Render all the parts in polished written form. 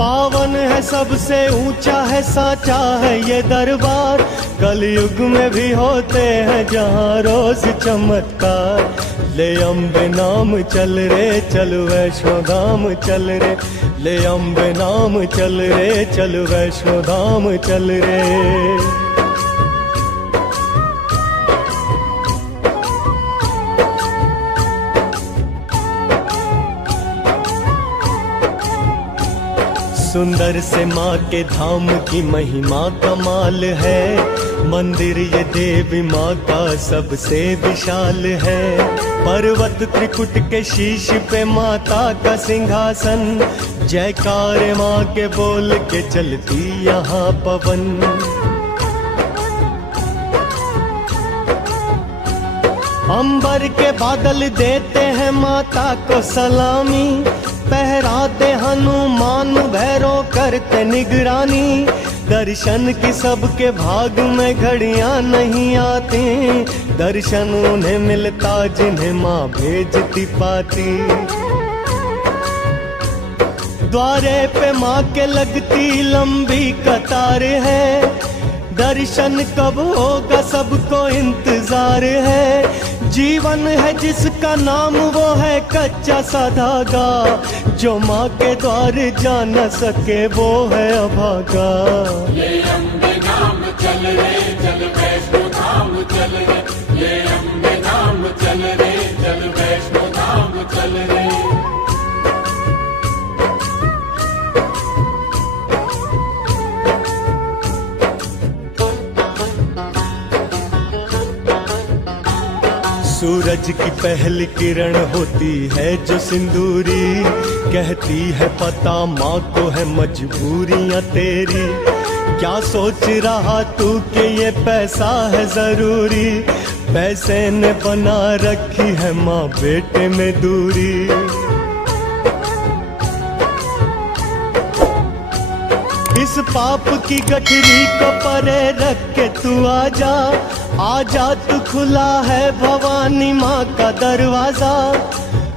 पावन है सबसे ऊंचा है साचा है ये दरबार। कलयुग में भी होते हैं जहाँ रोज चमत्कार। ले अम्बे नाम चल रे चल वैष्णो धाम चल रे, ले अम्बे नाम चल रे चल वैष्णो धाम चल रे। सुंदर से माँ के धाम की महिमा कमाल है। मंदिर ये देवी माँ का सबसे विशाल है। पर्वत त्रिकुट के शीश पे माता का सिंहासन। जयकार माँ के बोल के चलती यहाँ पवन। अंबर के बादल देते हैं माता को सलामी। पहराते हनुमान भैरव करते निगरानी। दर्शन की सबके भाग में घड़ियां नहीं आती। दर्शन उन्हें मिलता जिन्हें माँ भेजती पाती। द्वारे पे माँ के लगती लंबी कतार है। दर्शन कब होगा सबको इंतजार है। जीवन है जिसका नाम वो है कच्चा सा धागा। जो माँ के द्वार जा न सके वो है अभागा। ये अम्बे नाम चल रे चल वैष्णो धाम चल रे, ये अम्बे नाम चल रे चल वैष्णो धाम चल रे। सूरज की पहली किरण होती है जो सिंदूरी। कहती है पता माँ को है मजबूरियां तेरी। क्या सोच रहा तू कि ये पैसा है जरूरी। पैसे ने बना रखी है माँ बेटे में दूरी। इस पाप की गठरी को परे रख के तू आजा। आजा तू खुला है भवानी माँ का दरवाजा।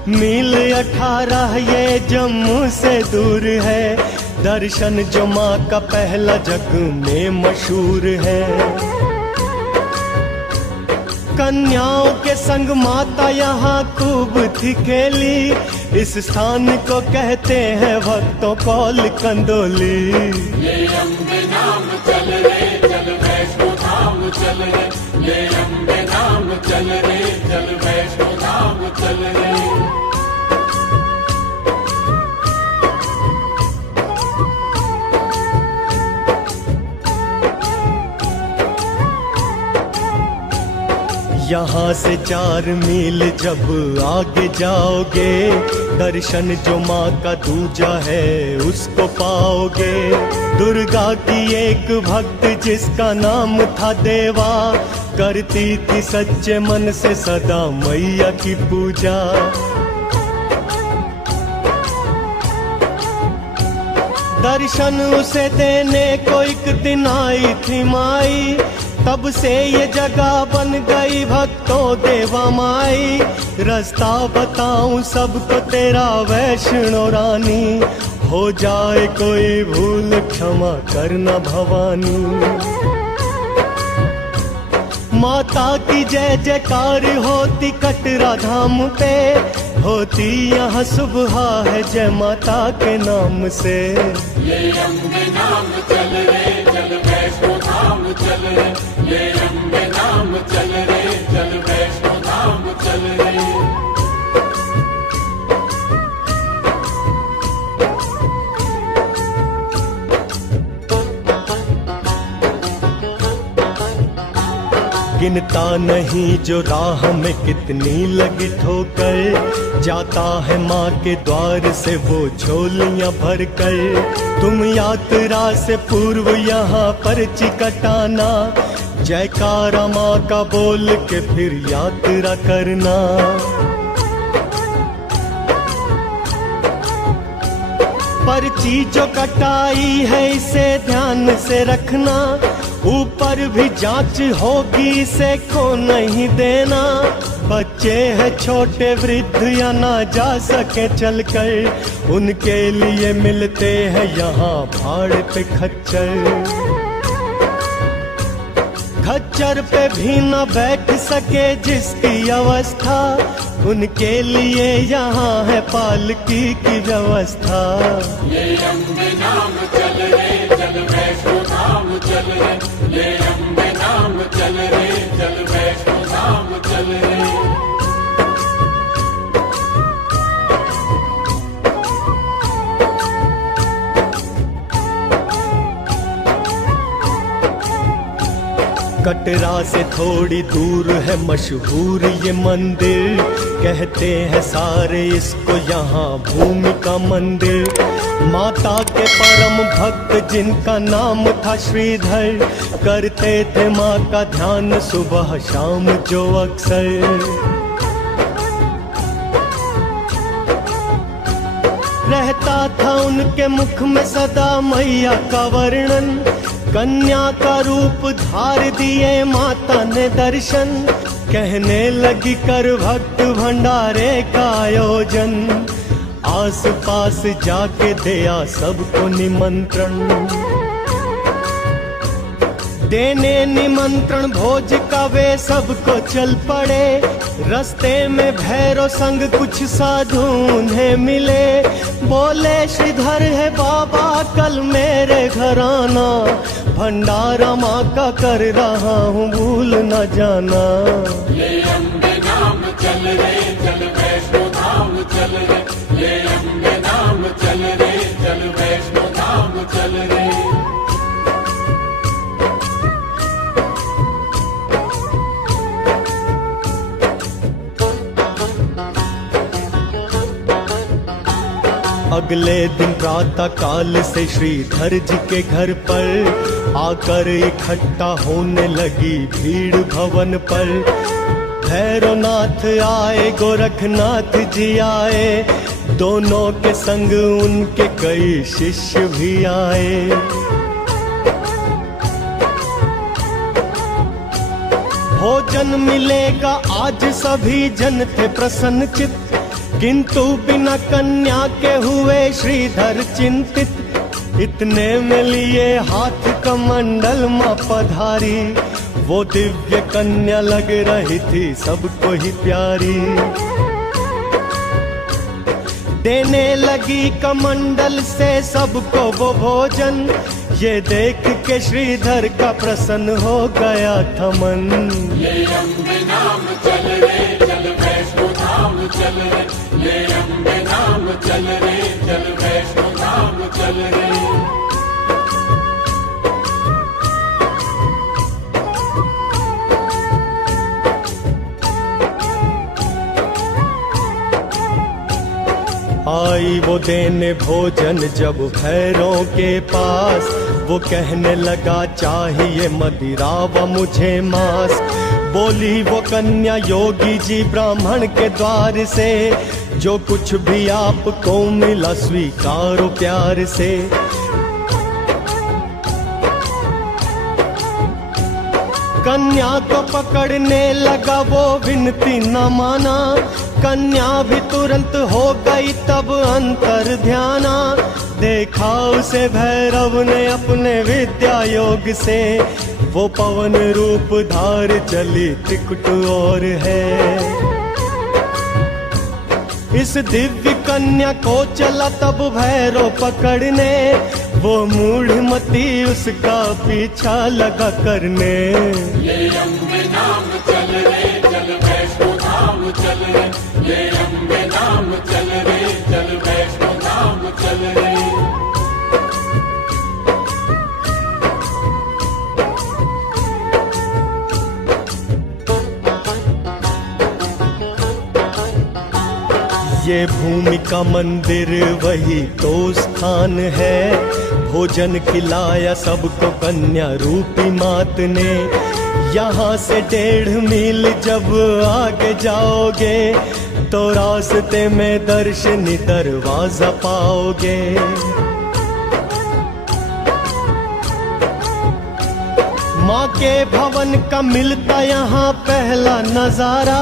मील 18 ये जम्मू से दूर है। दर्शन जो माँ का पहला जग में मशहूर है। कन्याओं के संग माता यहाँ खूब थी खेली। इस स्थान को कहते हैं भक्तों कौल कंदोली। ये अम्बे नाम चल रे चल वैष्णो धाम चल रे, ये अम्बे नाम चल रे चल वैष्णो धाम चल रे। यहाँ से 4 मील जब आगे जाओगे। दर्शन जो माँ का दूजा है उसको पाओगे। दुर्गा की एक भक्त जिसका नाम था देवा। करती थी सच्चे मन से सदा मैया की पूजा। दर्शन उसे देने को एक दिन आई थी माई। तब से ये जगह बन गई भक्तों देवा माई। रास्ता बताऊं सबको तेरा वैष्णो रानी। हो जाए कोई भूल क्षमा करना भवानी। माता की जय जयकार होती कटरा धाम पे। होती यहाँ सुबह है जय माता के नाम से। ये अम्बे नाम चल रे चल वैष्णो धाम चल रे, ये अम्बे नाम चल रे चल वैष्णो धाम चल रे। गिनता नहीं जो राह में कितनी लगी ठोकर। जाता है माँ के द्वार से वो झोलियाँ भर कर। तुम यात्रा से पूर्व यहाँ पर्ची कटाना। जयकारा माँ का बोल के फिर यात्रा करना। पर्ची जो कटाई है इसे ध्यान से रखना। ऊपर भी जांच होगी से को नहीं देना, बच्चे हैं छोटे वृद्ध या ना जा सके चलकर, उनके लिए मिलते हैं यहाँ भाड़े पे खच्चर। खच्चर पे भी न बैठ सके जिसकी अवस्था, उनके लिए यहाँ है पालकी की व्यवस्था। ये अम्बे नाम चल रे चल वैष्णो धाम चल रे, ये अम्बे नाम चल रे चल वैष्णो धाम चल रे। कटरा से थोड़ी दूर है मशहूर ये मंदिर, कहते हैं सारे इसको यहाँ भूमिका मंदिर। माता के परम भक्त जिनका नाम था श्रीधर, करते थे माँ का ध्यान सुबह शाम जो अक्सर। रहता था उनके मुख में सदा मैया का वर्णन, कन्या का रूप धार दिए माता ने दर्शन, कहने लगी कर भक्त भंडारे का आयोजन, आस पास जाके दिया सबको निमंत्रण। देने निमंत्रण भोज का वे सबको चल पड़े, रस्ते में भैरव संग कुछ साधु उन्हें मिले, बोले श्रीधर है बाबा कल मेरे घर आना, भंडारा माँ का कर रहा हूँ भूल न जाना। ये अम्बे नाम चल रे चल वैष्णो धाम चल रे, ये अम्बे नाम चल रे चल वैष्णो धाम चल रे। अगले दिन प्रातः काल से श्रीधर जी के घर पर आकर इकट्ठा होने लगी भीड़ भवन पर। भैरवनाथ आए गोरखनाथ जी आए, दोनों के संग उनके कई शिष्य भी आए। भोजन मिलेगा आज सभी जन थे प्रसन्न चित्त, किंतु बिना कन्या के हुए श्रीधर चिंतित। इतने में लिए हाथ कमंडल मां पधारी, वो दिव्य कन्या लग रही थी सबको ही प्यारी। देने लगी कमंडल से सबको वो भोजन, ये देख के श्रीधर का प्रसन्न हो गया था मन। ये अम्बे नाम चल रे चल वैष्णो धाम चल रे, ये अम्बे नाम चल रे चल वैष्णो धाम चल रे। आई वो देने भोजन जब भैरों के पास, वो कहने लगा चाहिए मदिरा व मुझे मांस। बोली वो कन्या योगी जी ब्राह्मण के द्वार से, जो कुछ भी आपको मिला स्वीकारो प्यार से। कन्या को पकड़ने लगा वो विनती न माना, कन्या भी तुरंत हो गई तब अंतर ध्याना। देखा उसे भैरव ने अपने विद्या योग से, वो पवन रूप धार चली त्रिकुट और है। इस दिव्य कन्या को चला तब भैरव पकड़ने, वो मूढ़मती उसका पीछा लगा करने। ये अम्बे नाम चल रे चल वैष्णो धाम चल रे, ये अम्बे नाम चल रे चल वैष्णो धाम चल रे। ये भूमि का मंदिर वही तो स्थान है, भोजन खिलाया सबको कन्या रूपी मात ने। यहाँ से 1.5 मील जब आगे जाओगे, तो रास्ते में दर्शनी दरवाजा पाओगे। माँ के भवन का मिलता यहाँ पहला नजारा,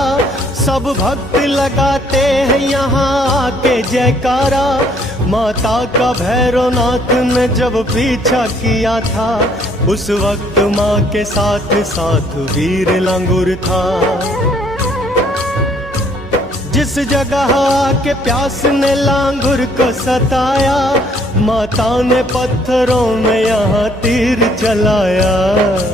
सब भक्त लगाते हैं यहाँ आके जयकारा। माता का भैरवनाथ ने जब पीछा किया था, उस वक्त माँ के साथ साथ वीर लांगुर था। जिस जगह आके प्यास ने लांगुर को सताया, माता ने पत्थरों में यहाँ तीर चलाया।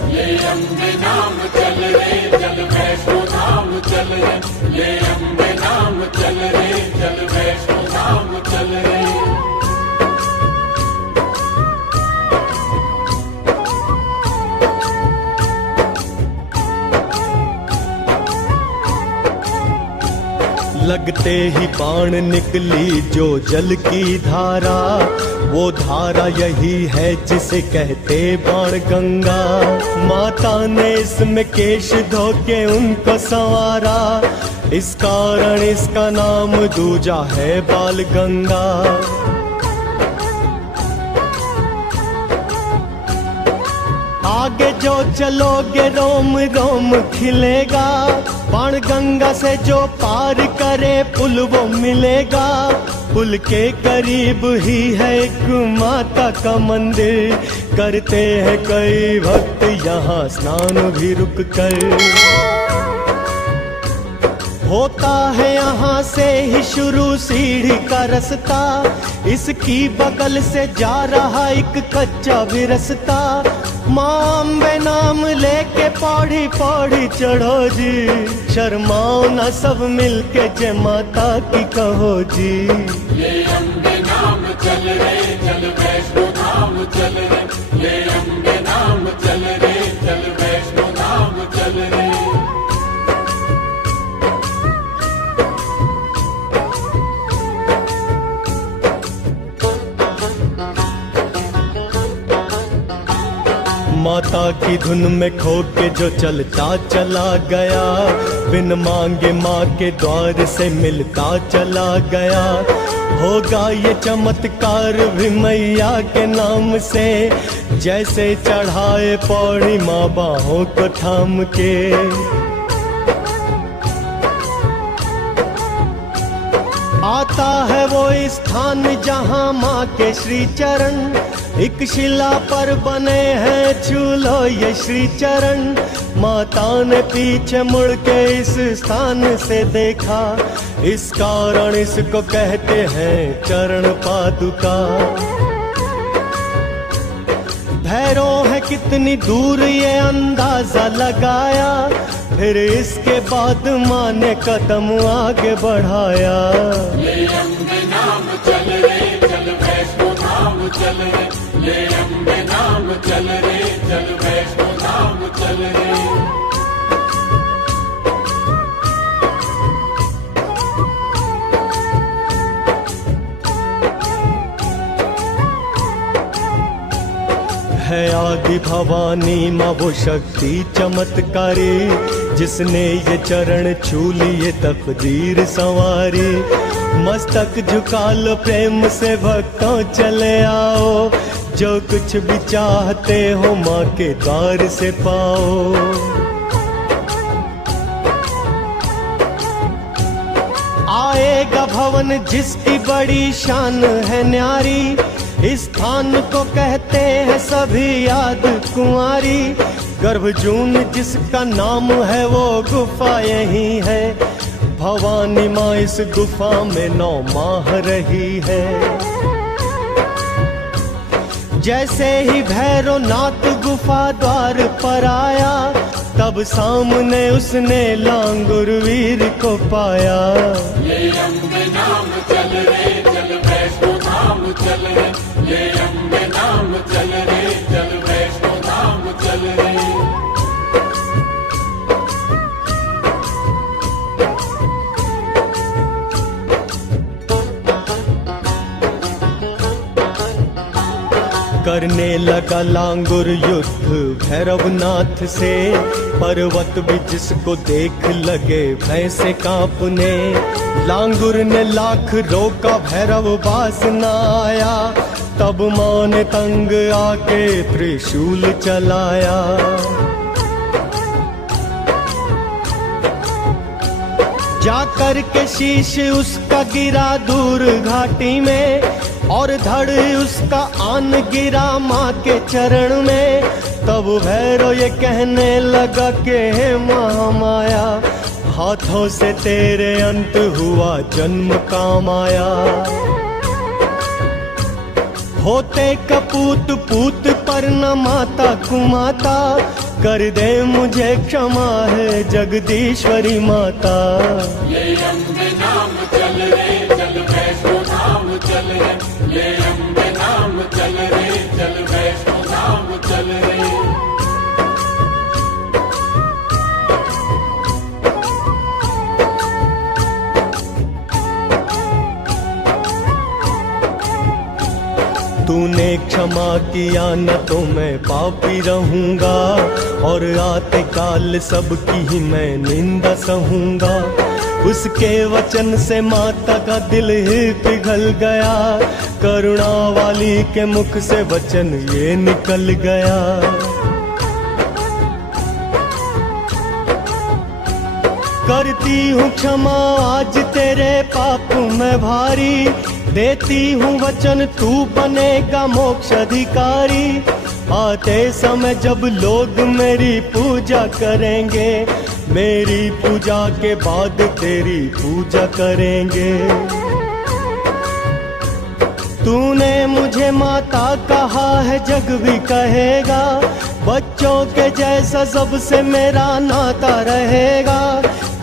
ये अम्बे नाम चल रे चल वैष्णो धाम चल रे, ये अम्बे नाम चल रे चल वैष्णो धाम चल रे। लगते ही बाण निकली जो जल की धारा, वो धारा यही है जिसे कहते बाण गंगा। माता ने इसमें केश धो के उनको संवारा, इस कारण इसका नाम दूजा है बाल गंगा। आगे जो चलोगे रोम रोम खिलेगा, बाण गंगा से जो पार करे पुल वो मिलेगा। पुल के करीब ही है एक माता का मंदिर, करते हैं कई भक्त यहाँ स्नान भी रुक कर। होता है यहाँ से ही शुरू सीढ़ी का रास्ता, इसकी बगल से जा रहा एक कच्चा भी रास्ता। माँ अम्बे नाम लेके पौड़ी पौड़ी चढ़ो जी, शर्माओ न सब मिलके जय माता की कहो जी। ये अम्बे नाम चल रे चल वैष्णो धाम चल रे, ये अम्बे नाम चल रे चल वैष्णो धाम चल रे। माता की धुन में खो के जो चलता चला गया, बिन मांगे माँ के द्वार से मिलता चला गया। होगा ये चमत्कार भी मैया के नाम से, जैसे चढ़ाए पौड़ी माँ बाहों को थाम के। आता है वो स्थान जहाँ माँ के श्री चरण, एक शिला पर बने हैं छू लो ये श्री चरण। माता ने पीछे मुड़ के इस स्थान से देखा, इस कारण इसको कहते हैं चरण पादुका। भैरव है कितनी दूर ये अंदाजा लगाया, फिर इसके बाद माँ ने कदम आगे बढ़ाया। ये अम्बे नाम चल रे चल वैष्णो धाम चल रे, ये अम्बे नाम चल रे चल वैष्णो धाम चल रे। है आदि भवानी माँ वो शक्ति चमत्कारी, जिसने ये चरण छू लिए तकदीर संवारी। मस्तक झुका लो प्रेम से भक्तों चले आओ, जो कुछ भी चाहते हो माँ के द्वार से पाओ। आएगा भवन जिसकी बड़ी शान है न्यारी, इस स्थान को कहते हैं सभी याद कुंवारी। गर्भजून जिसका नाम है वो गुफा यही है, भवानी माँ इस गुफा में 9 माह रही है। जैसे ही भैरवनाथ गुफा द्वार पर आया, तब सामने उसने लांगुर वीर को पाया। ये अम्बे नाम चल रे चल वैष्णो धाम चल रे, ये अम्बे नाम चल रे चल वैष्णो धाम चल रे। करने लगा लांगुर युद्ध भैरवनाथ से, पर्वत भी जिसको देख लगे भय से कांपने। लांगुर ने लाख रोका भैरव बास न आया, तब माँ ने तंग आके त्रिशूल चलाया। जाकर के शीश उसका गिरा दूर घाटी में, और धड़ उसका आन गिरा माँ के चरण में। तब भैरव ये कहने लगा कि हे महामाया, हाथों से तेरे अंत हुआ जन्म का माया। होते कपूत पूत पर न माता कुमाता, कर दे मुझे क्षमा है जगदीश्वरी माता। ये अम्बे नाम चल रे चल वैष्णो धाम चल रे, ये अम्बे नाम चल रे चल वैष्णो धाम चल रे। तूने क्षमा किया न तो मैं पापी रहूंगा, और आते काल सबकी ही मैं निंदा सहूंगा। उसके वचन से माता का दिल ही पिघल गया, करुणा वाली के मुख से वचन ये निकल गया। करती हूँ क्षमा आज तेरे पाप में भारी, देती हूँ वचन तू बनेगा मोक्ष अधिकारी। आते समय जब लोग मेरी पूजा करेंगे, मेरी पूजा के बाद तेरी पूजा करेंगे। तूने मुझे माता कहा है जग भी कहेगा, बच्चों के जैसा सबसे मेरा नाता रहेगा।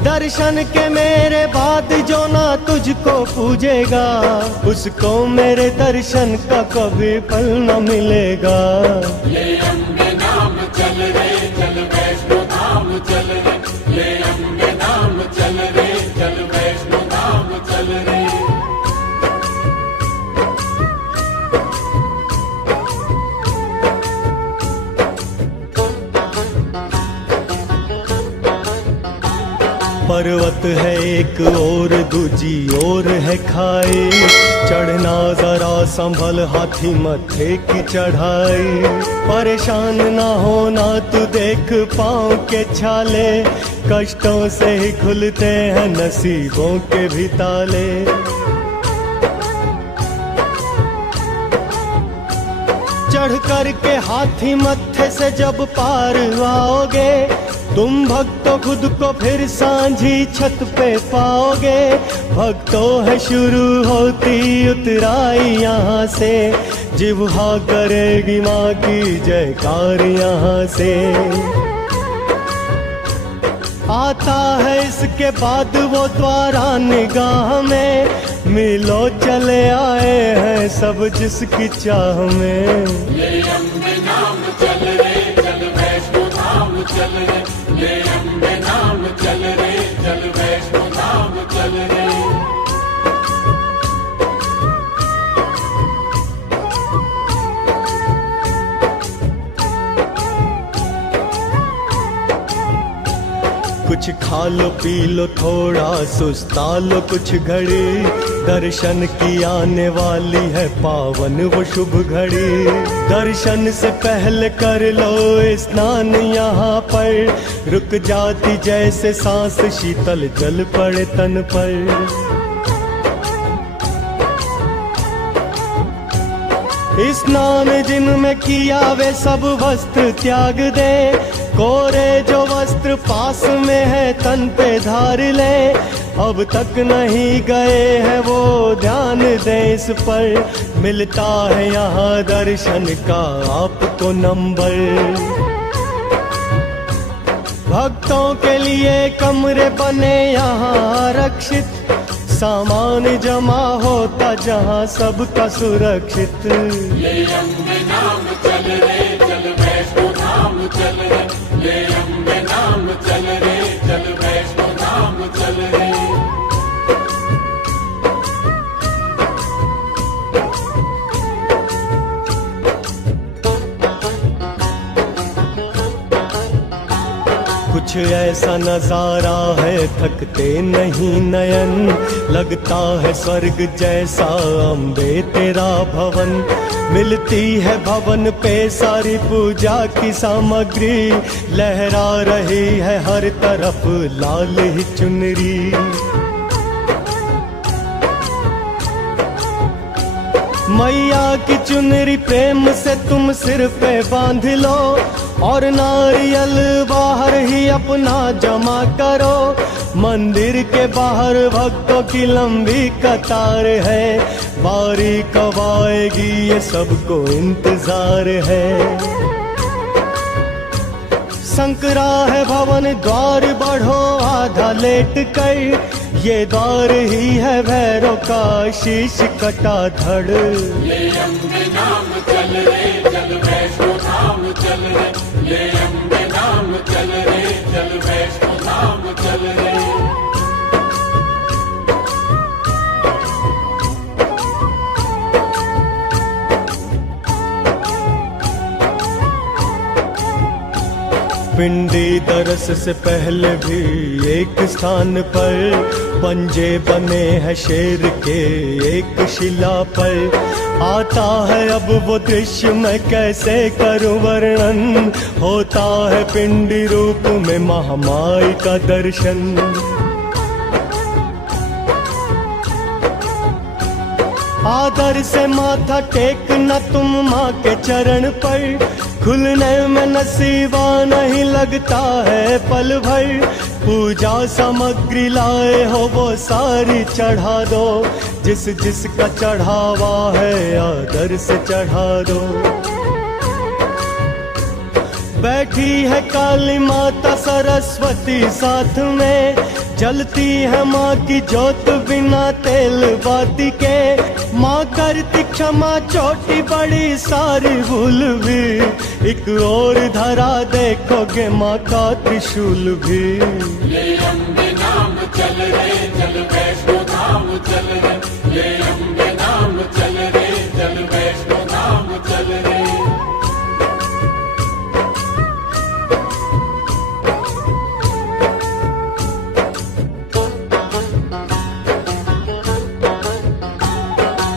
दर्शन के मेरे बाद जो ना तुझको पूजेगा, उसको मेरे दर्शन का कभी फल न मिलेगा। ये अम्बे नाम चल रे चल वैष्णो धाम चल रे, ये अम्बे नाम चल रे चल वैष्णो धाम चल रे। पर्वत है एक और दूजी ओर है खाई, चढ़ना जरा संभल हाथी मत्थे की चढ़ाई। परेशान ना होना तू देख पाँव के छाले, कष्टों से ही खुलते हैं नसीबों के भी ताले। चढ़ कर के हाथी मत्थे से जब पार आओगे, तुम भक्तों खुद को फिर सांझी छत पे पाओगे। भक्तों है शुरू होती उतराई यहाँ से, जिह्वा करेगी माँ की जयकार यहाँ से। आता है इसके बाद वो द्वारा निगाह में, मिलो चले आए हैं सब जिसकी चाह में। ये अम्बे नाम चल रे चल वैष्णो धाम चल रे, ये अम्बे नाम चल रे चल वैष्णो धाम चल रे। कुछ खा लो पी लो थोड़ा सुस्ता लो कुछ घड़ी, दर्शन की आने वाली है पावन वो शुभ घड़ी। दर्शन से पहले कर लो स्नान यहाँ पर, रुक जाती जैसे सांस शीतल जल पड़े तन पर। स्नान जिनमें किया वे सब वस्त्र त्याग दे, कोरे जो वस्त्र पास में है तन पे धार ले। अब तक नहीं गए हैं वो ध्यान दे इस पर, मिलता है यहाँ दर्शन का आपको नंबर। भक्तों के लिए कमरे बने यहाँ आरक्षित, सामान जमा होता जहाँ सबका सुरक्षित। ये अम्बे नाम चल रे चल वैष्णो धाम चल रे, ये अम्बे नाम चल रे चल वैष्णो धाम चल रे। कुछ ऐसा नजारा है थकते नहीं नयन, लगता है स्वर्ग जैसा अम्बे तेरा भवन। मिलती है भवन पे सारी पूजा की सामग्री, लहरा रही है हर तरफ लाल ही चुनरी। मैया की चुनरी प्रेम से तुम सिर पे बांध लो, और नारियल बाहर ही अपना जमा करो। मंदिर के बाहर भक्तों की लंबी कतार है, बारी कब आएगी ये सबको इंतजार है। संकरा है भवन द्वार बढ़ो आधा लेट कर, ये द्वार ही है भैरव का शीश कटा धड़। ले अम्बे नाम चल रे चल वैष्णो धाम चल रे, ले अम्बे नाम चल रे चल वैष्णो धाम चल रे। पिंडी दरस से पहले भी एक स्थान पर पंजे बने हैं शेर के एक शिला पर। आता है अब वो दृश्य मैं कैसे करूं वर्णन, होता है पिंडी रूप में महामाई का दर्शन। आदर से माथा टेकना तुम माँ के चरण पर, खुलने में नसीबा नहीं लगता है पल भर। पूजा सामग्री लाए हो वो सारी चढ़ा दो, जिस जिसका चढ़ावा है आदर से चढ़ा दो। बैठी है काली माता सरस्वती साथ में, जलती है माँ की जोत बिना तेल बाती के। माँ करती क्षमा छोटी बड़ी सारी भूल भी, एक और धरा देखोगे माँ का त्रिशूल भी। ले अम्बे नाम चल रे चल वैष्णो धाम चल रे, ले अम्बे नाम चल रे चल वैष्णो धाम चल रे।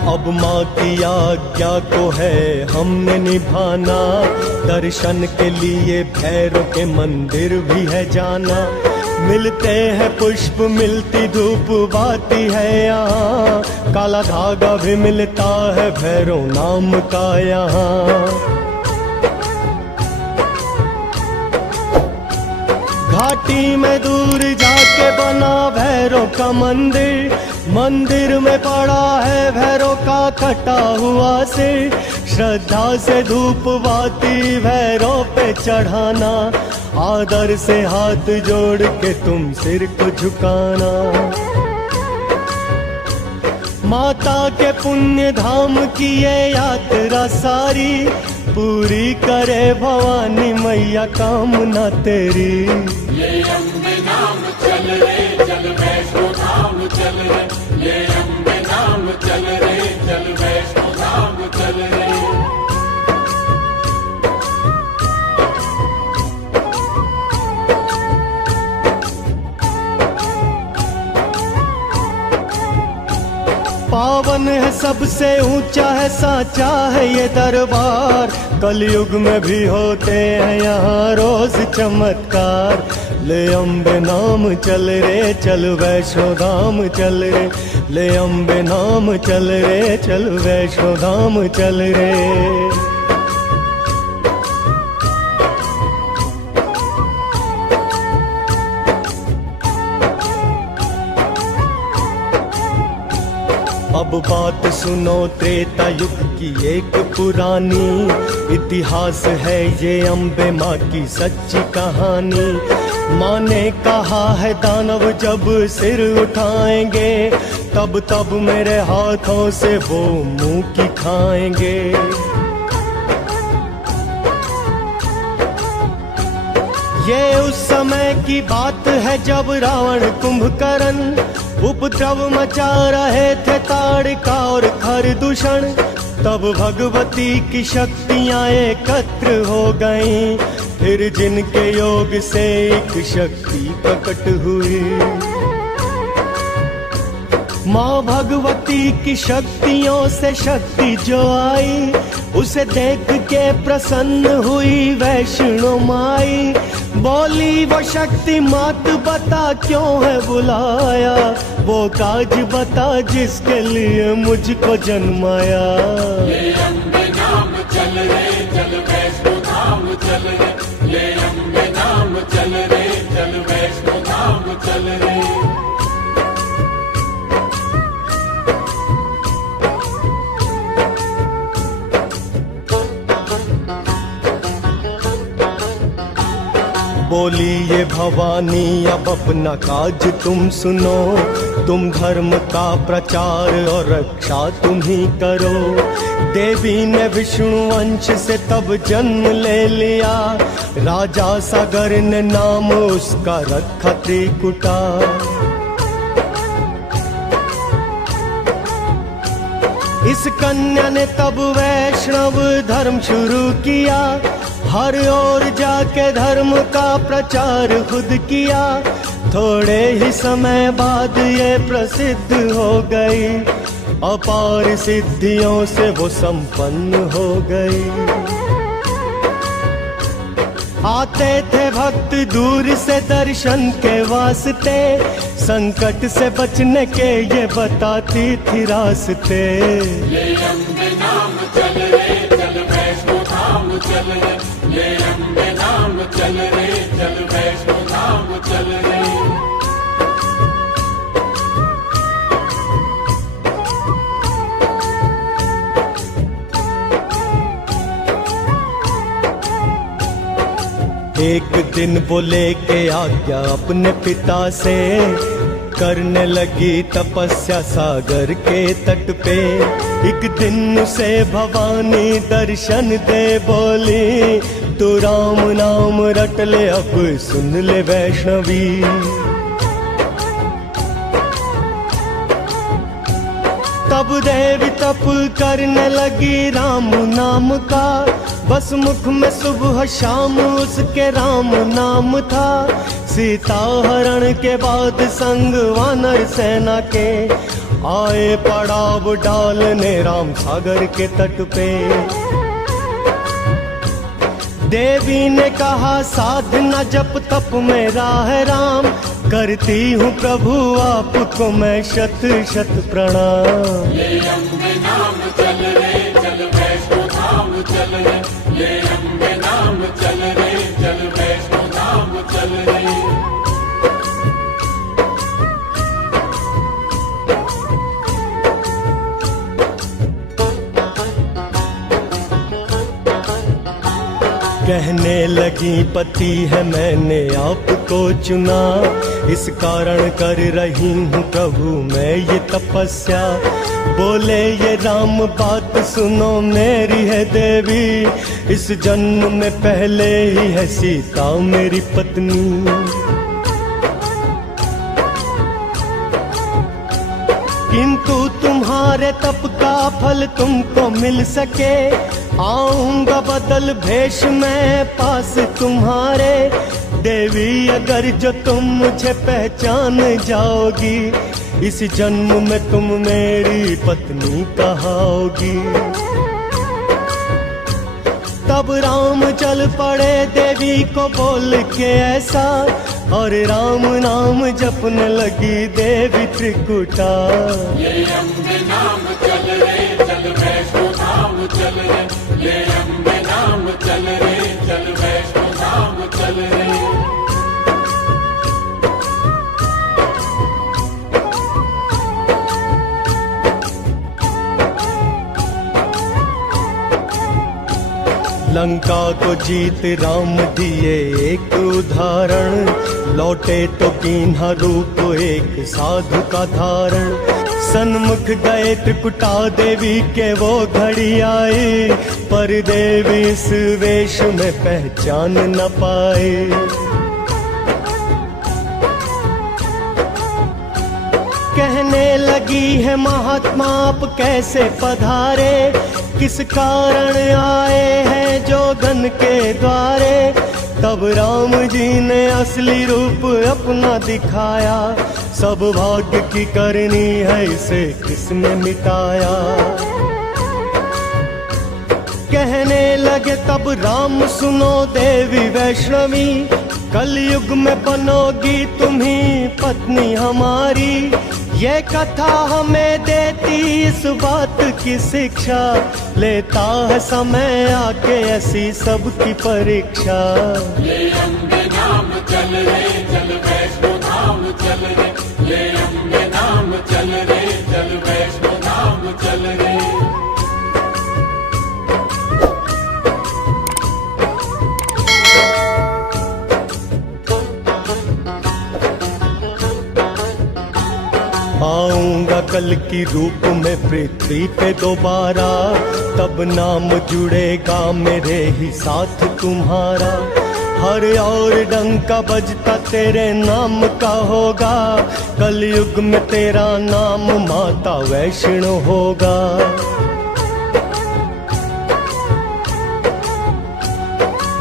अब माँ की आज्ञा को है हमने निभाना, दर्शन के लिए भैरव के मंदिर भी है जाना। मिलते हैं पुष्प मिलती धूप बाती है यहाँ, काला धागा भी मिलता है भैरव नाम का यहाँ। घाटी में दूर जाके बना भैरव का मंदिर, मंदिर में पड़ा है भैरव का कटा हुआ सिर। श्रद्धा से धूप बाती भैरव पे चढ़ाना, आदर से हाथ जोड़ के तुम सिर को झुकाना। माता के पुण्य धाम की ये यात्रा सारी, पूरी करे भवानी मैया कामना तेरी। ले अम्बे नाम चल रे चल वैष्णो धाम चल रे, ले अम्बे नाम चल रे चल वैष्णो धाम चल रे। पावन है सबसे ऊंचा है साचा है ये दरबार, कलयुग में भी होते हैं यहाँ रोज चमत्कार। ले अम्बे नाम चल रे चल वैष्णो धाम चल रे, ले अम्बे नाम चल रे चल वैष्णो धाम चल रे। अब बात सुनो त्रेता युग की एक पुरानी, इतिहास है ये अम्बे माँ की सच्ची कहानी। माँ ने कहा है दानव जब सिर उठाएंगे, तब तब मेरे हाथों से वो मुंह की खाएंगे। ये उस समय की बात है जब रावण कुंभकर्ण उपद्रव मचा रहे थे ताड़का और खरदूषण। तब भगवती की शक्तियां एकत्र हो गईं, फिर जिनके योग से एक शक्ति प्रकट हुई। माँ भगवती की शक्तियों से शक्ति जो आई, उसे देख के प्रसन्न हुई वैष्णो माई। बोली वो शक्ति मात बता क्यों है बुलाया, वो काज बता जिसके लिए मुझको जन्माया। ले अम्बे नाम चल रे चल वैष्णो धाम चल रे, ले अम्बे नाम चल रे चल वैष्णो धाम चल रे। बोली ये भवानी अब अपना काज तुम सुनो, तुम धर्म का प्रचार और रक्षा तुम ही करो। देवी ने विष्णु वंश से तब जन्म ले लिया, राजा सागर ने नाम उसका रखा त्रिकुटा। इस कन्या ने तब वैष्णव धर्म शुरू किया, हर ओर जाके धर्म का प्रचार खुद किया। थोड़े ही समय बाद ये प्रसिद्ध हो गई, अपार सिद्धियों से वो संपन्न हो गई। आते थे भक्त दूर से दर्शन के वास्ते, संकट से बचने के ये बताती थी रास्ते। ले अम्बे नाम चल रे चल वैष्णो धाम चल रे, ले अम्बे नाम चल रे चल वैष्णो धाम चल रे। एक दिन वो लेके आज्ञा अपने पिता से, करने लगी तपस्या सागर के तट पे। एक दिन उसे भवानी दर्शन दे बोली, तू राम नाम रट ले अब सुन ले वैष्णवी। तब देवी तप करने लगी राम नाम का, बस मुख में सुबह शाम उसके राम नाम था। सीता हरण के बाद संग वानर सेना के, आए पड़ाव डालने राम सागर के तट पे। देवी ने कहा साधना जप तप मेरा है राम, करती हूँ प्रभु आपको मैं शत शत प्रणाम। ले अम्बे नाम चल रे चल वैष्णो धाम चल रे, ले अम्बे नाम चल रे चल वैष्णो धाम चल रे। कहने लगी पति है मैंने आपको चुना, इस कारण कर रही हूँ प्रभु मैं ये तपस्या। बोले ये राम बात सुनो मेरी है देवी, इस जन्म में पहले ही है सीता मेरी पत्नी। किंतु तुम्हारे तप का फल तुमको मिल सके, आऊंगा बदल भेष में पास तुम्हारे। देवी अगर जो तुम मुझे पहचान जाओगी, इस जन्म में तुम मेरी पत्नी कहाओगी। तब राम चल पड़े देवी को बोल के ऐसा, और राम नाम जपने लगी देवी त्रिकुटा। ले अम्बे नाम चल रे चल वैष्णो धाम चल रे, ले अम्बे नाम चल रे चल वैष्णो धाम चल रे। लंका को जीत राम दिए एक उदाहरण, लौटे तो कीन्हा रूप एक साधु का धारण। सन्मुख गए त्रिकुटा देवी के वो घड़ी आई, पर देवी इस वेश में पहचान न पाए। कहने लगी है महात्मा आप कैसे पधारे, किस कारण आए हैं जोगन के द्वारे। तब राम जी ने असली रूप अपना दिखाया, सब भाग्य की करनी है इसे किसने मिटाया। कहने लगे तब राम सुनो देवी वैष्णवी, कलयुग में बनोगी तुम्ही पत्नी हमारी। ये कथा हमें देती इस बात की शिक्षा, लेता है समय आके ऐसी सबकी परीक्षा। ले अम्बे नाम चल रे चल वैष्णो धाम चल रे, ले अम्बे नाम चल रे चल वैष्णो धाम चल रे। आऊंगा कल की रूप में पृथ्वी पे दोबारा, तब नाम जुड़ेगा मेरे ही साथ तुम्हारा। हर और डंका बजता तेरे नाम का होगा, कलयुग में तेरा नाम माता वैष्णो होगा।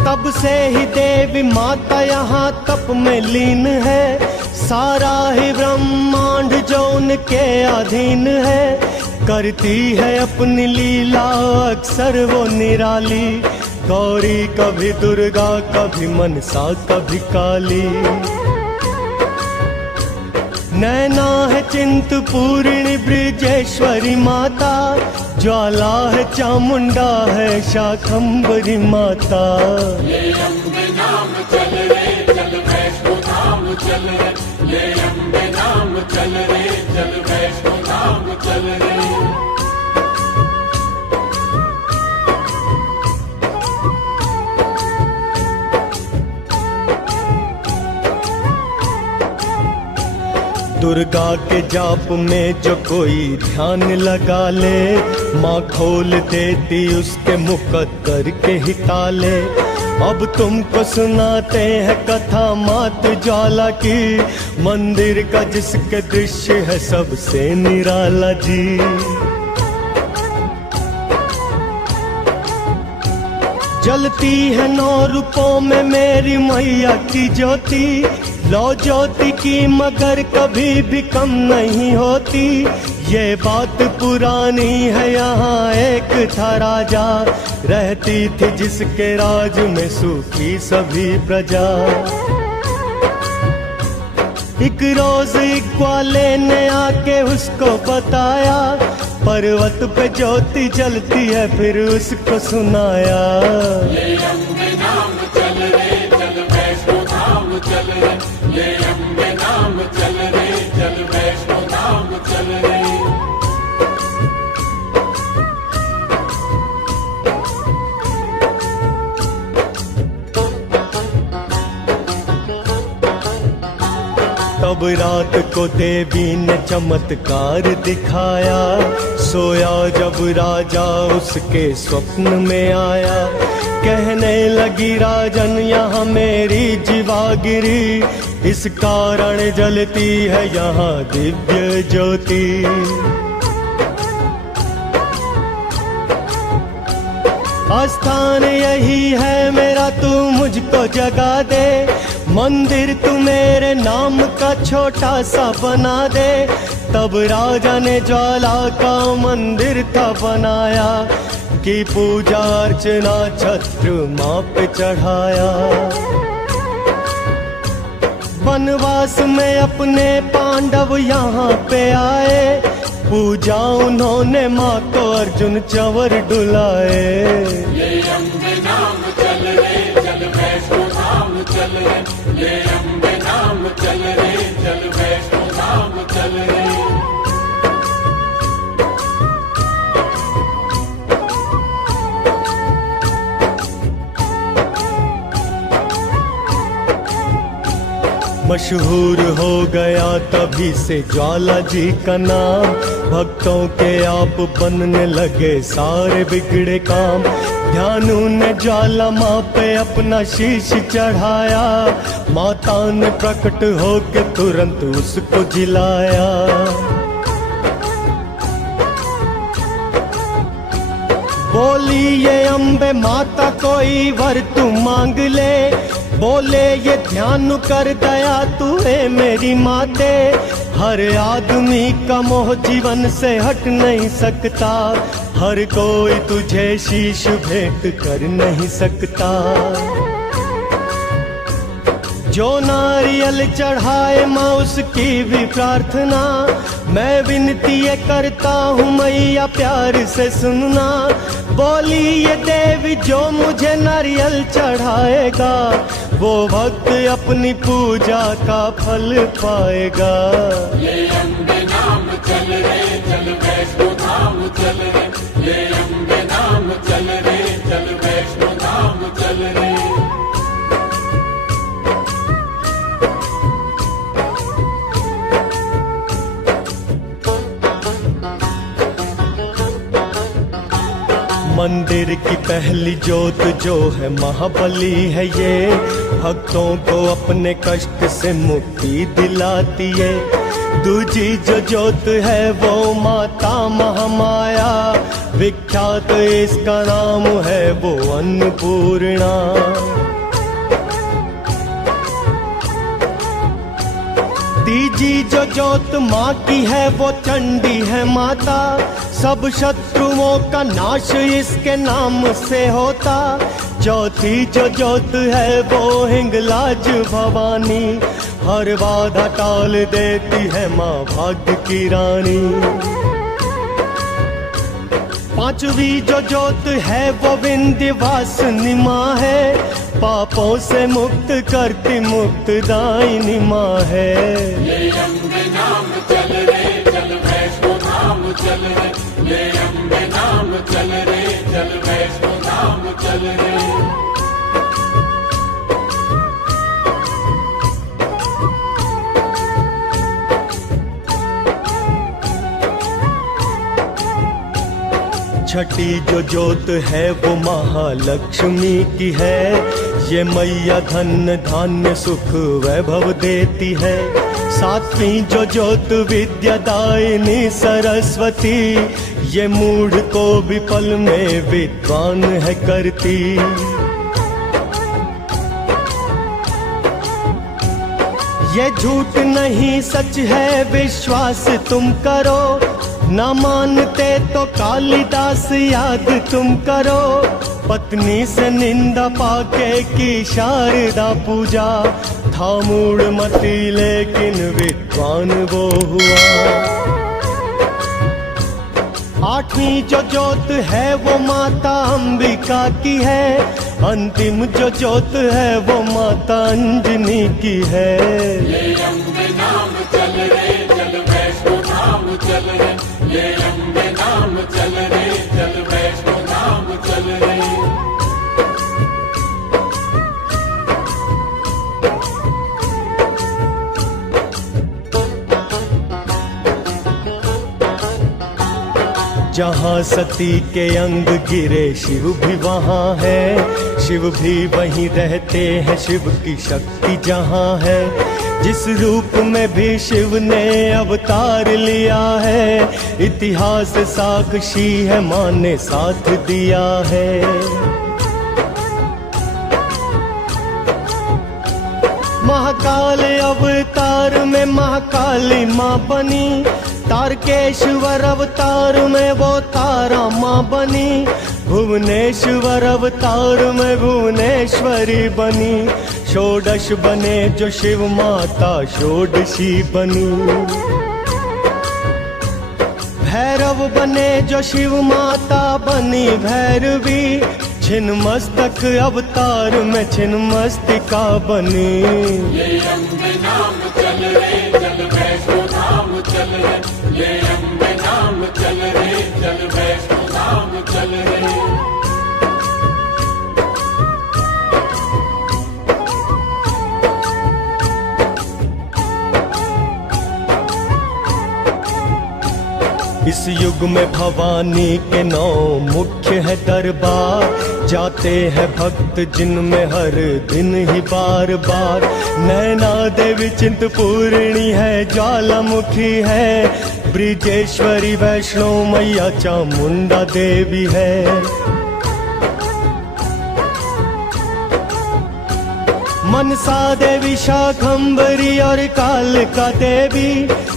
तब से ही देवी माता यहाँ तप में लीन है, सारा ही ब्रह्मांड जो उनके अधीन है। करती है अपनी लीला अक्सर वो निराली, गौरी कभी दुर्गा कभी मनसा कभी काली। नैना है चिंतपूर्णी ब्रजेश्वरी माता, ज्वाला है चामुंडा है शाकंभरी माता। ले अम्बे नाम चल रे चल वैष्णो धाम चल रे, ले अम्बे नाम चल रे चल वैष्णो धाम चल रे। दुर्गा के जाप में जो कोई ध्यान लगा ले, माँ खोल देती उसके मुकद्दर के ही ताले। अब तुमको सुनाते हैं कथा मात ज्वाला की, मंदिर का जिसके दृश्य है सबसे निराला जी। जलती है 9 रूपों में मेरी मैया की ज्योति, लो ज्योति की मगर कभी भी कम नहीं होती। ये बात पुरानी है, यहाँ एक था राजा, रहती थी जिसके राज में सुखी सभी प्रजा। एक रोज एक ग्वाले ने आके उसको बताया, पर्वत पे ज्योति जलती है फिर उसको सुनाया। ले अम्बे नाम चल रे चल वैष्णो धाम चल रे, ले अम्बे नाम चल रे चल वैष्णो धाम चल रे। तब रात को देवी ने चमत्कार दिखाया, सोया जब राजा उसके स्वप्न में आया। कहने लगी राजन यहाँ मेरी जीवा गिरी, इस कारण जलती है यहाँ दिव्य ज्योति। आस्थान यही है मेरा, तू मुझको जगा दे, मंदिर तू मेरे नाम का छोटा सा बना दे। तब राजा ने ज्वाला का मंदिर था बनाया, की पूजा अर्चना छत्र माँ पे चढ़ाया। वनवास में अपने पांडव यहाँ पे आए, पूजा उन्होंने माँ को अर्जुन चंवर डुलाए। ले अम्बे नाम चल रे चल वैष्णो धाम चल रे, ले अम्बे नाम चल रे चल वैष्णो धाम चल रे। मशहूर हो गया तभी से ज्वाला जी का नाम, भक्तों के आप बनने लगे सारे बिगड़े काम। ध्यानु ने ज्वाला माँ पे अपना शीश चढ़ाया, माता ने प्रकट होके तुरंत उसको जिलाया। बोली ये अम्बे माता कोई वर तू मांग ले, बोले ये ध्यान कर दया तू है मेरी माते। हर आदमी का मोह जीवन से हट नहीं सकता, हर कोई तुझे शीश भेंट कर नहीं सकता। जो नारियल चढ़ाए माँ उसकी भी प्रार्थना, मैं विनती ये करता हूँ मैया प्यार से सुनना। बोली ये देवी जो मुझे नारियल चढ़ाएगा, वो भक्त अपनी पूजा का फल पाएगा। ये अम्बे नाम चल रे चल वैष्णो धाम चल रे, ये अम्बे नाम चल रे चल वैष्णो धाम चल रे। मंदिर की पहली जोत जो है महाबली है ये, भक्तों को अपने कष्ट से मुक्ति दिलाती है। दूजी जो जोत है वो माता महामाया, विख्यात इसका नाम है वो अन्नपूर्णा। तीजी जो जोत माँ की है वो चंडी है माता, सब शत्रुओं का नाश इसके नाम से होता। चौथी जो जोत है वो हिंगलाज भवानी, हर बाधा टाल देती है माँ भाग्य की रानी। पांचवी जो जोत है वो विंध्यवासिनी माँ है, पापों से मुक्त करती मुक्तदायिनी माँ है। ये अम्बे नाम चल रे चल वैष्णो धाम चल रे, ये अम्बे नाम चल रे चल वैष्णो धाम चल रे। छठी जो जोत है वो महालक्ष्मी की है, ये मैया धन धान्य सुख वैभव देती है। सातवीं जो जोत विद्यादायिनी सरस्वती, ये मूढ़ को भी पल में विद्वान है करती। ये झूठ नहीं सच है विश्वास तुम करो, ना मानते तो कालिदास याद तुम करो। पत्नी से निंदा पाके की शारदा पूजा, था मूढ़मती लेकिन विद्वान वो हुआ। आठवीं जो जोत है वो माता अंबिका की है, अंतिम जो जोत है वो माता अंजनी की है। ये अम्बे नाम चल रे चल वैष्णो धाम चल रे, ये अम्बे नाम चल रे चल वैष्णो धाम चल रे। जहाँ सती के अंग गिरे शिव भी वहाँ है, शिव भी वहीं रहते हैं, शिव की शक्ति जहाँ है। जिस रूप में भी शिव ने अवतार लिया है, इतिहास साक्षी है माँ ने साथ दिया है। महाकाल अवतार में महाकाली माँ बनी, तारकेश्वर अवतार में वो तारा माँ बनी, भुवनेश्वर अवतार में भुवनेश्वरी बनी। षोडश बने जो शिव माता षोडशी बनी, भैरव बने जो शिव माता बनी भैरवी, छिन्नमस्तक अवतार में छिन्नमस्तिका बनी। ये अम्बे नाम चल रे चल वैष्णो धाम चल रे, ये अम्बे नाम चल रे चल वैष्णो धाम चल रे। इस युग में भवानी के 9 मुख्य है दरबार, जाते हैं भक्त जिनमें हर दिन ही बार बार। नैना देवी चिंतपूर्णी है, ज्वालामुखी है, ब्रिजेश्वरी वैष्णो मैया चामुंडा देवी है। मनसा देवी शाकंभरी और कालिका देवी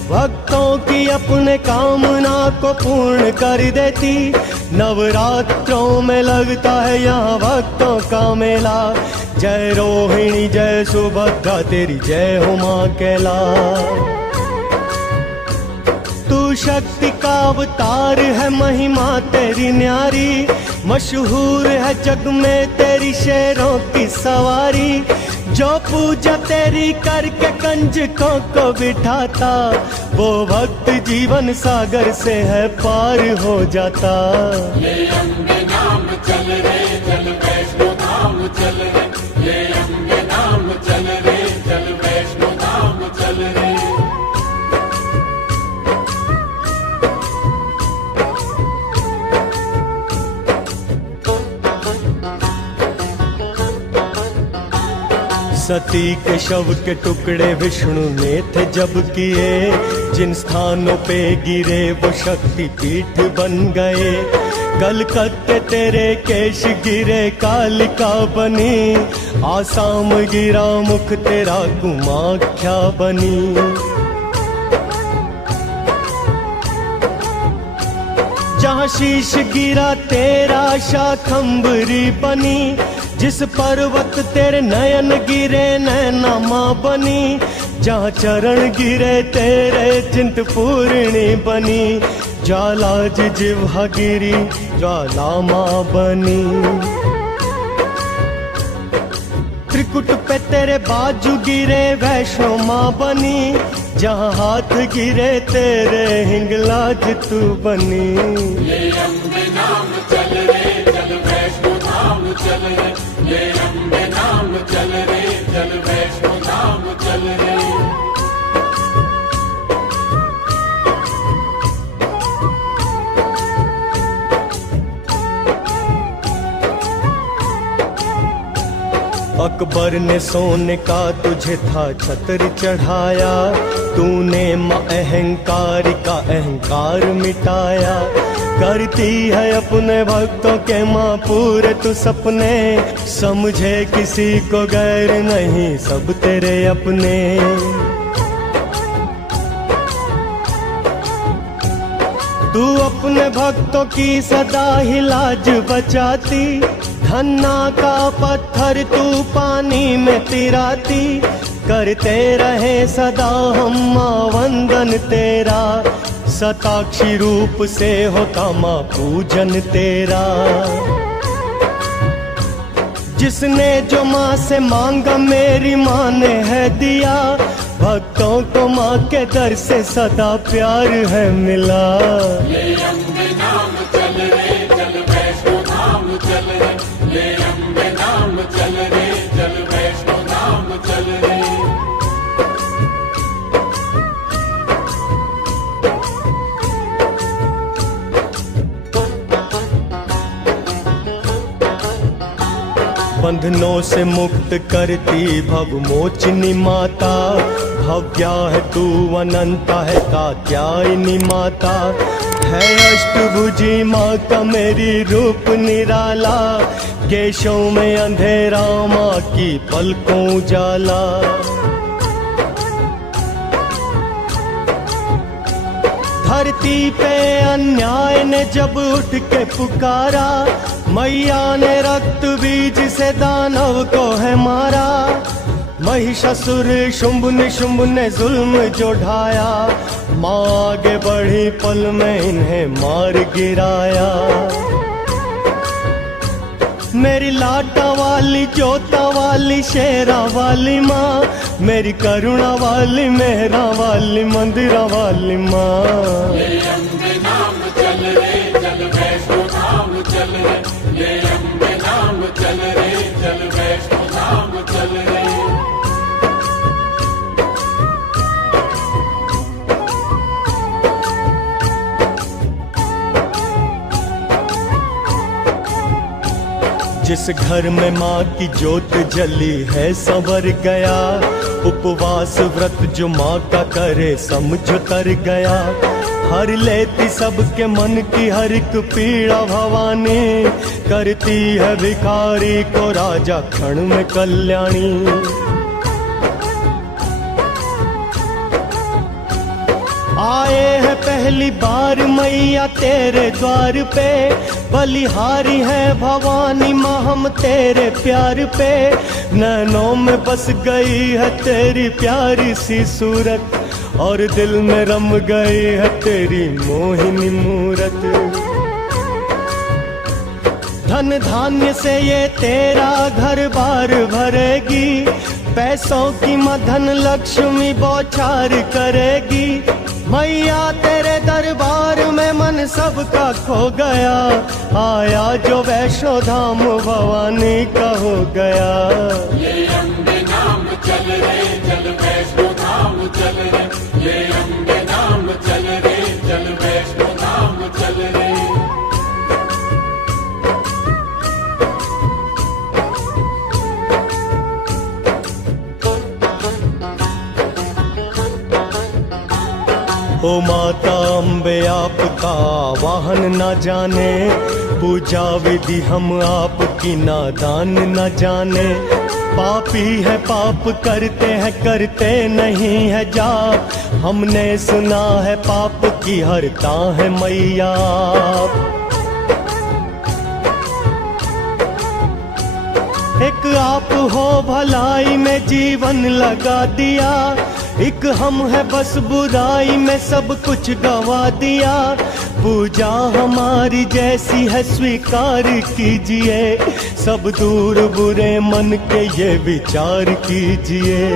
भक्तों की अपने कामना को पूर्ण कर देती। नवरात्रों में लगता है यहाँ भक्तों का मेला। जय रोहिणी जय सुभद्रा तेरी जय हो माँ कैला। तू शक्ति का अवतार है महिमा तेरी न्यारी। मशहूर है जग में तेरी शेरों की सवारी। जो पूजा तेरी करके कंजकों को बिठाता वो भक्त जीवन सागर से है पार हो जाता। ले अम्बे नाम चल रे चल वैष्णो धाम चल रे। ले अम्बे नाम चल रे चल वैष्णो धाम चल रे। सती के शव के टुकड़े विष्णु ने थे जब किए। जिन स्थानों पे गिरे वो शक्ति पीठ बन गए। कलकत्ते तेरे केश गिरे कालिका बनी। आसाम गिरा मुख तेरा कुमाख्या बनी। जहाँ शीश गिरा तेरा शाकंभरी बनी। जिस पर्वत तेरे नयन गिरे नैना माँ बनी। जहाँ चरण गिरे तेरे चिंतपूर्णी बनी। ज्वाला जिह्वा गिरी ज्वाला माँ बनी। त्रिकुट पे तेरे बाजू गिरे वैष्णो माँ बनी। जहाँ हाथ गिरे तेरे हिंगलाज तू बनी। ले अम्बे नाम चल रे चल वैष्णो धाम चल रे। ले अम्बे नाम चल रे चल वैष्णो धाम चल रे। अकबर ने सोने का तुझे था छत्र चढ़ाया। तूने माँ अहंकार का अहंकार मिटाया। करती है अपने भक्तों के माँ पूरे तू सपने। समझे किसी को गैर नहीं सब तेरे अपने। तू अपने भक्तों की सदा ही लाज बचाती। धन्ना का पत्थर तू पानी में तिराती। करते रहे सदा हम माँ वंदन तेरा। सताक्षी रूप से होता माँ पूजन तेरा। जिसने जो माँ से मांगा मेरी माँ ने है दिया। भक्तों को माँ के दर से सदा प्यार है मिला। ले अम्बे नाम चल रे चल वैष्णो धाम चल रे। ले अम्बे नाम चल रे चल वैष्णो धाम चल रे। बंधनों से मुक्त करती भवमोचनी माता। भव्या है तू अनंता है कात्यायनी माता। है अष्टभुजी माँ का मेरी रूप निराला। केशों में अंधेरा माँ की पलकों उजाला। धरती पे अन्याय ने जब उठ के पुकारा। मैया ने रक्त बीज से दानव को है मारा। महिषासुर शुंभ निशुंभ ने जुल्म जो ढाया। माँ आगे बढ़ी पल में इन्हें मार गिराया। मेरी लाटा वाली जोता वाली शेरा वाली माँ। मेरी करुणा वाली मेहरा वाली मंदिरा वाली माँ। ले अम्बे नाम चल रे चल वैष्णो धाम चल रे। ले अम्बे नाम चल रे चल वैष्णो धाम चल रे। जिस जिस घर में माँ की ज्योत जली है संवर गया, उपवास व्रत जो माँ का करे समझ तर गया। हर लेती सबके मन की हर एक पीड़ा भवानी, करती है भिखारी को राजा क्षण में कल्याणी। आए हैं पहली बार मैया तेरे द्वार पे, बलिहारी है भवानी माँ हम तेरे प्यार पे। नैनों में बस गई है तेरी प्यारी सी सूरत, और दिल में रम गई है तेरी मोहिनी मूरत। धन धान्य से ये तेरा घर बार भरेगी, पैसों की मधन लक्ष्मी बौछार करेगी। मैया तेरे दरबार में मन सबका खो गया, आया जो वैष्णो धाम भवानी का हो गया। ले अम्बे नाम चल रे चल वैष्णो धाम चल रे, ले अम्बे नाम चल रे चल वैष्णो धाम चल रे। ओ माता अम्बे आपका वाहन न जाने, पूजा विधि हम आपकी नादान न जाने। पापी है पाप करते नहीं है जाप, हमने सुना है पाप की हरता है मैया आप। एक आप हो भलाई में जीवन लगा दिया, एक हम है बस बुराई में सब कुछ गवा दिया। पूजा हमारी जैसी है स्वीकार कीजिए, सब दूर बुरे मन के ये विचार कीजिए।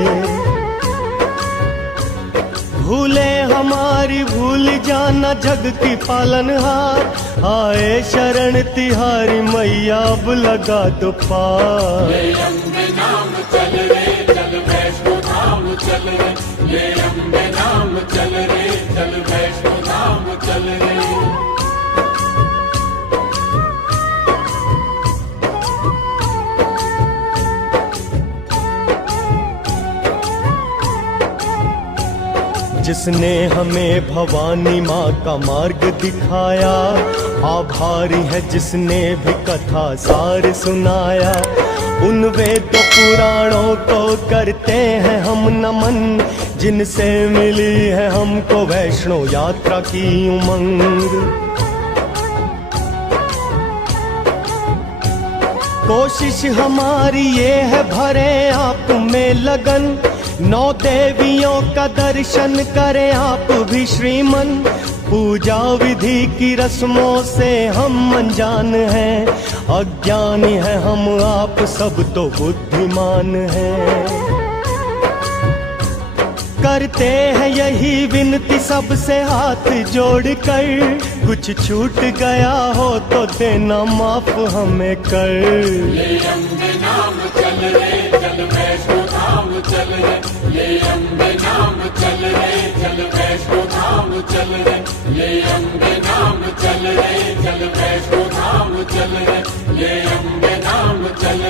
भूले हमारी भूल जाना जग की पालनहार, आए शरण तिहारी मैया अब लगा दो पार। ले अम्बे नाम चल रे चल वैष्णो धाम चल रे, ले अम्बे नाम चल रे चल वैष्णो धाम चल रे। जिसने हमें भवानी माँ का मार्ग दिखाया, आभारी है जिसने भी कथा सार सुनाया। उन वेद पुराणों को करते हैं हम नमन, जिनसे मिली है हमको वैष्णो यात्रा की उमंग। कोशिश हमारी ये है भरे आप में लगन, 9 देवियों का दर्शन करें आप भी श्रीमन। पूजा विधि की रस्मों से हम अनजान हैं, अज्ञानी है हम आप सब तो बुद्धिमान हैं। करते हैं यही विनती सबसे हाथ जोड़कर, कुछ छूट गया हो तो देना माफ हमें कर। ले अम्बे नाम चल रे चल वैष्णो धाम चल रे, ले अम्बे नाम चल रे चल वैष्णो धाम चल रे, ले अम्बे नाम चल रे चल वैष्णो धाम चल रे, ले अम्बे नाम चल